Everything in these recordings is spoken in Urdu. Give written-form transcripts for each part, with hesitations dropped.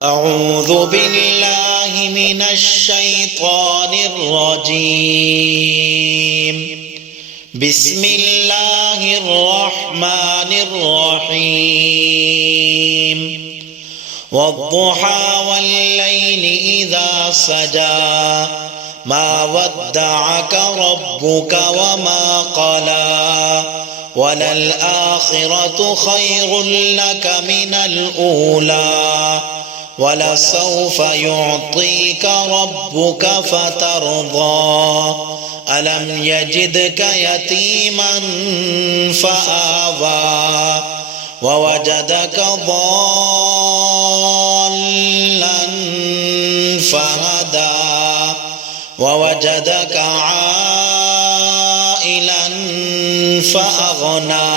أعوذ بالله من الشيطان الرجيم. بسم الله الرحمن الرحيم. والضحى والليل إذا سجى ما ودعك ربك وما قلى وللآخرة خير لك من الأولى ولسوف يعطيك ربك فترضى ألم يجدك يتيما فآوى ووجدك ضالا فهدى ووجدك عائلا فأغنى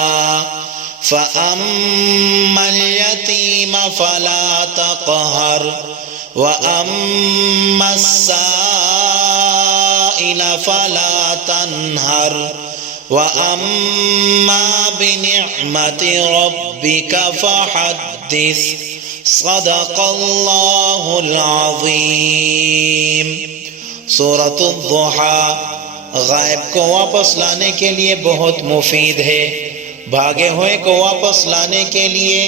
فأما اليتيم فلا تقهر وأما السائل فلا تنهر وأما بنعمة ربك فحدث. صدق اللہ العظیم. سورۃ الضحیٰ غائب کو واپس لانے کے لیے بہت مفید ہے. بھاگے ہوئے کو واپس لانے کے لیے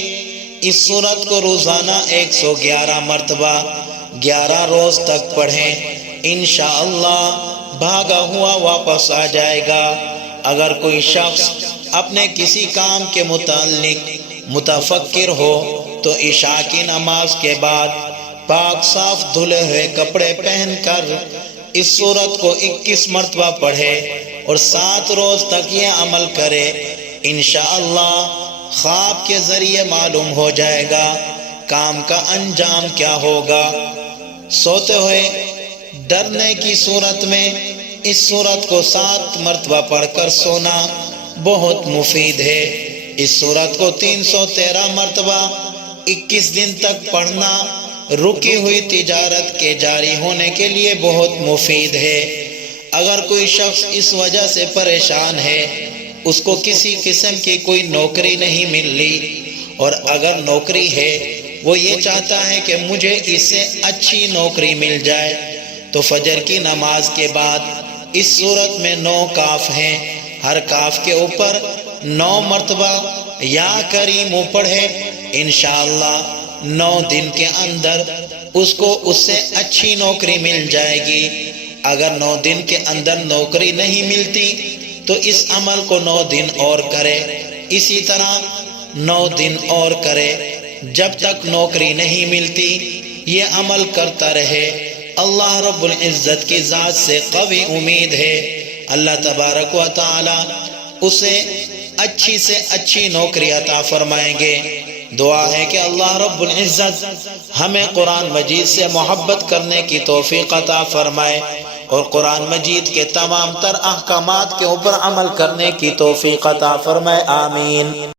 اس سورت کو روزانہ 111 مرتبہ 11 روز تک پڑھیں. انشاءاللہ بھاگا ہوا واپس آ جائے گا. اگر کوئی شخص اپنے کسی کام کے متعلق متفکر ہو تو عشاء کی نماز کے بعد پاک صاف دھلے ہوئے کپڑے پہن کر اس سورت کو 21 مرتبہ پڑھے اور 7 روز تک یہ عمل کرے. انشاءاللہ خواب کے ذریعے معلوم ہو جائے گا کام کا انجام کیا ہوگا. سوتے ہوئے ڈرنے کی صورت میں اس سورت کو 7 مرتبہ پڑھ کر سونا بہت مفید ہے. اس سورت کو 313 مرتبہ 21 دن تک پڑھنا رکی ہوئی تجارت کے جاری ہونے کے لیے بہت مفید ہے. اگر کوئی شخص اس وجہ سے پریشان ہے اس کو کسی قسم کی کوئی نوکری نہیں مل رہی اور اگر نوکری ہے وہ یہ چاہتا ہے کہ مجھے اس سے اچھی نوکری مل جائے تو فجر کی نماز کے بعد اس صورت میں 9 کاف ہیں. ہر کاف کے اوپر 9 مرتبہ یا کریم پڑھے. انشاءاللہ 9 دن کے اندر اس کو اس سے اچھی نوکری مل جائے گی. اگر 9 دن کے اندر نوکری نہیں ملتی تو اس عمل کو 9 دن اور کرے. اسی طرح 9 دن اور کرے. جب تک نوکری نہیں ملتی یہ عمل کرتا رہے. اللہ رب العزت کی ذات سے قوی امید ہے اللہ تبارک و تعالی اسے اچھی سے اچھی نوکری عطا فرمائیں گے. دعا ہے کہ اللہ رب العزت ہمیں قرآن مجید سے محبت کرنے کی توفیق عطا فرمائے اور قرآن مجید کے تمام تر احکامات کے اوپر عمل کرنے کی توفیق عطا فرمائے. آمین.